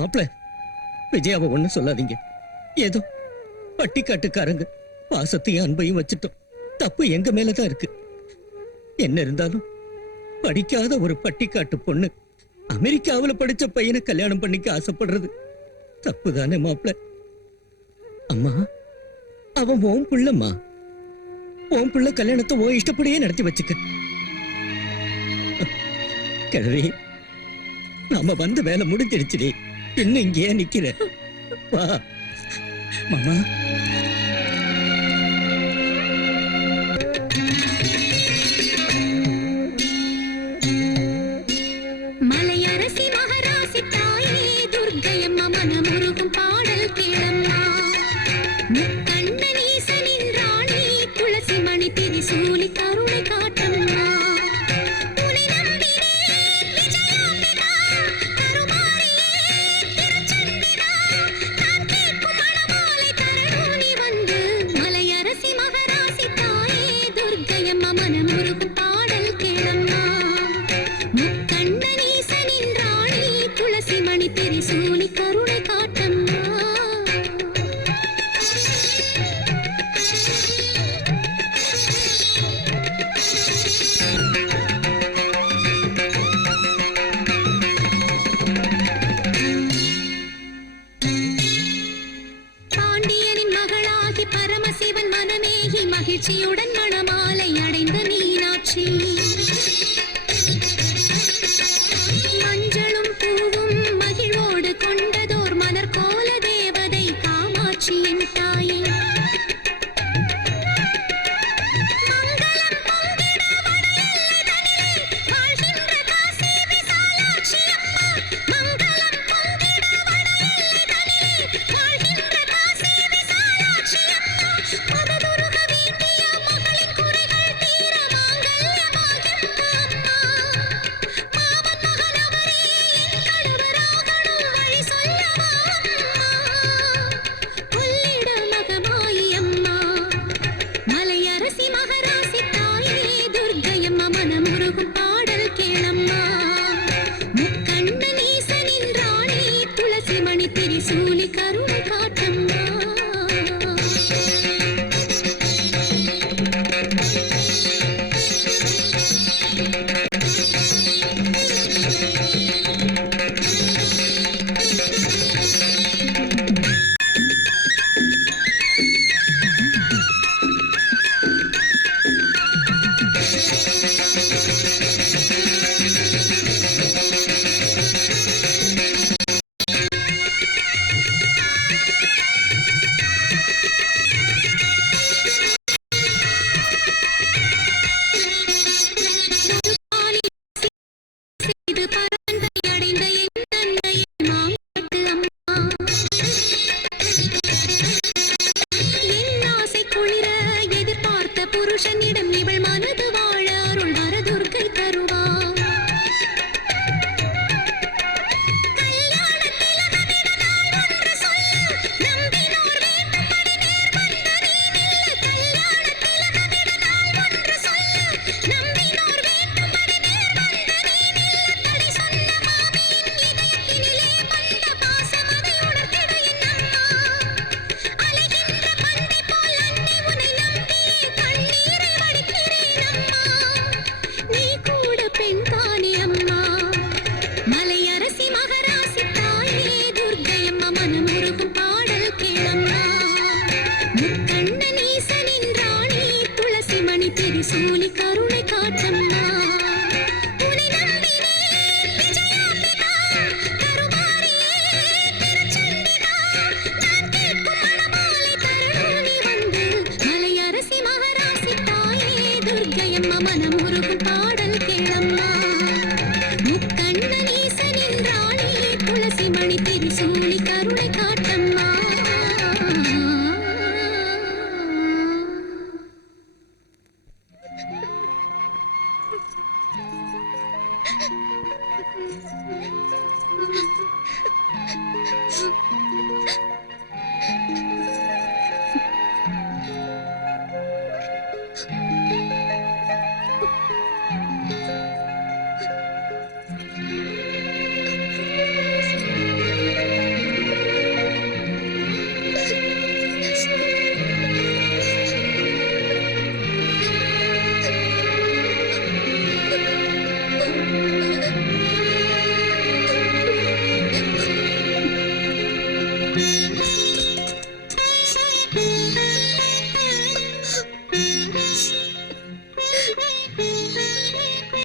மாப்பிள, விஜயாவை ஒண்ணு சொல்லாதீங்க. ஏதோ பட்டிக்காட்டுக்காரங்க பாசத்தையும் அன்பையும் வச்சுட்டோம். தப்பு எங்க மேலதான் இருக்கு. என்ன இருந்தாலும் படிக்காத ஒரு பட்டிக்காட்டு பொண்ணு அமெரிக்காவில படிச்ச பையனை கல்யாணம் பண்ணிக்க ஆசைப்படுறது தப்புதானே மாப்பிள? அம்மா, அவன் உன் புள்ளம்மா. உன் புள்ள கல்யாணத்தை ஓ இஷ்டப்படியே நடத்தி வச்சுக்க. கிழவி, நாம வந்த வேலை முடிஞ்சிடுச்சு. இன்னும் இங்கேயே நிக்கிற? வா மாமா. மலையரசி மகராசி தாயே துர்க்கையம்மா மனமுருகும் பாடல் கேளம்மா. முக்கண்ணனீசனின் ராணி துளசி மணி திரிசூலி கருணை காட்டம்மா. உனை நம்பினேன் விஜயாம்பிகா, கருமாரியே திருச்செந்திரா. நான் கேட்கும் மணமாலை தரணும் நீ வந்து. மலையரசி மகராசி தாயே துர்க்கையம்மா மனமுருகும் பாடல் கேளம்மா. முக்கண்ணனீசனின் ராணி துளசி மணி திரிசூலி கருணை காட்டம்மா. பாண்டியனின் மகளாகி பரமசிவன் மனமேகி மகிழ்ச்சியுடன் மணமாலை அடைந்த மீனாட்சி. மஞ்சளும் பூவும் மகிழ்வோடு கொண்டதோர் மலர் கோல தேவதை காமாட்சி என் தாயே. மங்களம் பொங்கிட வடஎல்லை தனிலே வாழ்கின்ற காசி விசாலாட்சி அம்மா. மங்களம் பொங்கிட வடஎல்லை தனிலே வாழ்கின்ற காசி விசாலாட்சி அம்மா. மனதுருக வேண்டிய மகளின் குறைகள் தீர மாங்கல்யமாகும் அம்மா. மாமன் மகனவரே என் கணவராகணும் வழி சொல்லவா அம்மா. கொள்ளிட மகமாயி அம்மா. மலையரசி மகராசி தாயே துர்க்கையம்மா மனமுருகும் பாடல் கேளம்மா. முக்கண்ணனீசனின் ராணி துளசி மணி திரிசூலி கருணை காட்டம்மா. இது பரந்தை அடைந்த என் தந்தையை மாங்கட்டு அம்மா. என் ஆசை குளிர எதிர்பார்த்த புருஷனிடம் இவள் மனது வாழ அருள் வரதுர்க்கை தருவாள். கல்யாண திலகமிட நாள் ஒன்று சொல்லு, நம்பினோர் வேண்டும்படி நேர் வந்த நீ நில்லு. கல்யாண திலகமிட நாள் ஒன்று சொல்லு, நம்பினோர் வேண்டும்படி நேர் வந்த நீ நில்லு. தடை சொன்ன மாமியின் இதயத்தினிலே வந்த பாசம் அதை உணர்த்திட என் அம்மா. அலைகின்ற பன்றி போல் அன்னி உன்னை நம்பியே கண்ணீரை வடிக்கிறேன் அம்மா. நீ கூட பெண் தானே அம்மா. மலையரசி மகராசி தாயே துர்க்கையம்மா மனமுருகும் பாடல் கேளம்மா. முக்கண்ணனீசனின் ராணி துளசி மணி திரிசூலி கருணை காட்டம்மா. உனை நம்பினேன் விஜயாம்பிகா, கருமாரியே திருச்செந்திரா. நான் கேட்கும் மணமாலை தரணும் நீ வந்து. மலையரசி மகராசி தாயே துர்க்கையம்மா மனமுருகும் பாடல் கேளம்மா. முக்கண்ணனீசனின் ராணி துளசி மணி திரிசூலி